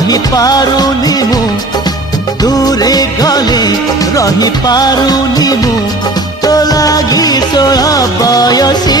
रही पारुनी मु दूरे गले रही पारुनी मु तो लागी 16 बयसी